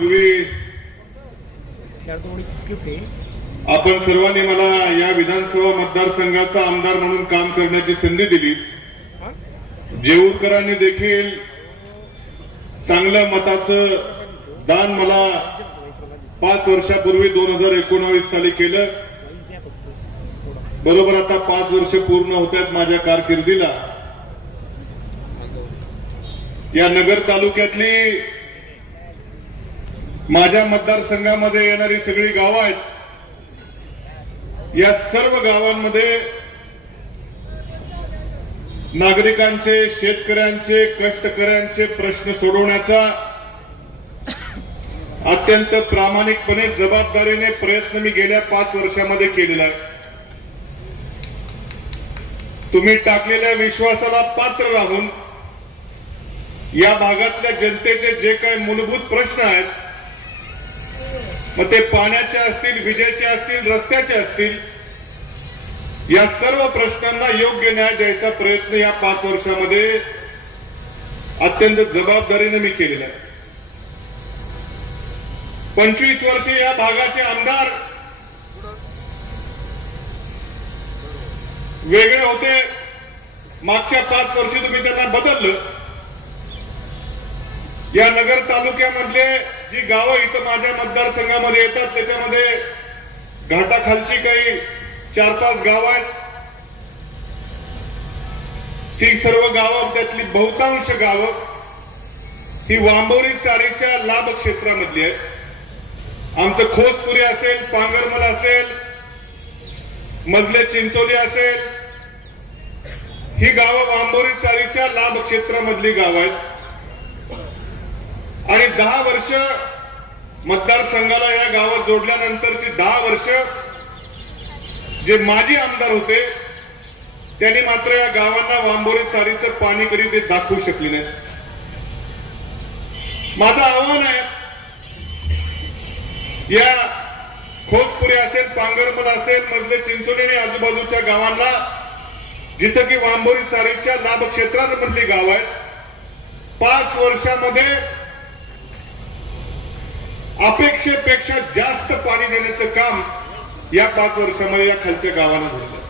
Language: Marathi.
वर्षापूर्वी आपण सर्वांनी मला या विधानसभा मतदारसंघाचा आमदार म्हणून काम करण्याची संधी दिली. जेऊरकरांनी देखील चांगल्या मताचं दान मला पाच वर्षापूर्वी दोन हजार एकोणावीस साली केलं. बरोबर आता पाच वर्ष पूर्ण होत आहेत माझ्या कारकिर्दीला. या नगर तालुक्यातली माझ्या मतदारसंघामध्ये येणारी सगळी गावं आहेत. या सर्व गावांमध्ये नागरिकांचे शेतकऱ्यांचे कष्टकऱ्यांचे प्रश्न सोडवण्याचा अत्यंत प्रामाणिकपणे जबाबदारीने प्रयत्न मी गेल्या पाच वर्षामध्ये केलेला आहे. तुम्ही टाकलेल्या विश्वासाला पात्र राहून या भागातल्या जनतेचे जे काही मूलभूत प्रश्न आहेत मग ते पाण्याचे असतील विजेचे असतील रस्त्याचे असतील या सर्व प्रश्नांना योग्य न्याय द्यायचा प्रयत्न या पाच वर्षामध्ये अत्यंत जबाबदारीने मी केलेला आहे. पंचवीस वर्षे या भागाचे आमदार वेगळे होते. मागच्या पाच वर्षी तुम्ही त्यांना बदललं. या नगर तालुक्यामधले जी गावं इथं माझ्या मतदारसंघामध्ये येतात त्याच्यामध्ये घाटाखालची काही चार पाच गाव आहेत. ती सर्व गावं त्यातली बहुतांश गावं ही वांबोरी चारीच्या लाभ क्षेत्रामधली आहेत. आमचं खोसपुरी असेल पांगरमल असेल मधले चिंचोली असेल ही गावं वांबोरी चारीच्या लाभ क्षेत्रामधली गावं आहेत. दहा वर्ष मतदारसंघाला या गावात जोडल्यानंतरची दहा वर्ष जे माजी आमदार होते त्यांनी मात्र या गावांना वांबोरी चारीचं पाणी कधी ते दाखवू शकले नाही माझं आव्हान आहे या खोजपुरे असेल पांगरमल असेल मधले चिंचोली आणि आजूबाजूच्या गावांना जिथं की वांबोरी चारीच्या लाभ क्षेत्रांमधली गाव आहेत पाच वर्षामध्ये अपेक्षेपेक्षा जास्त पाणी देण्याचं काम या पाच वर्षामध्ये या खालच्या गावानं झालं.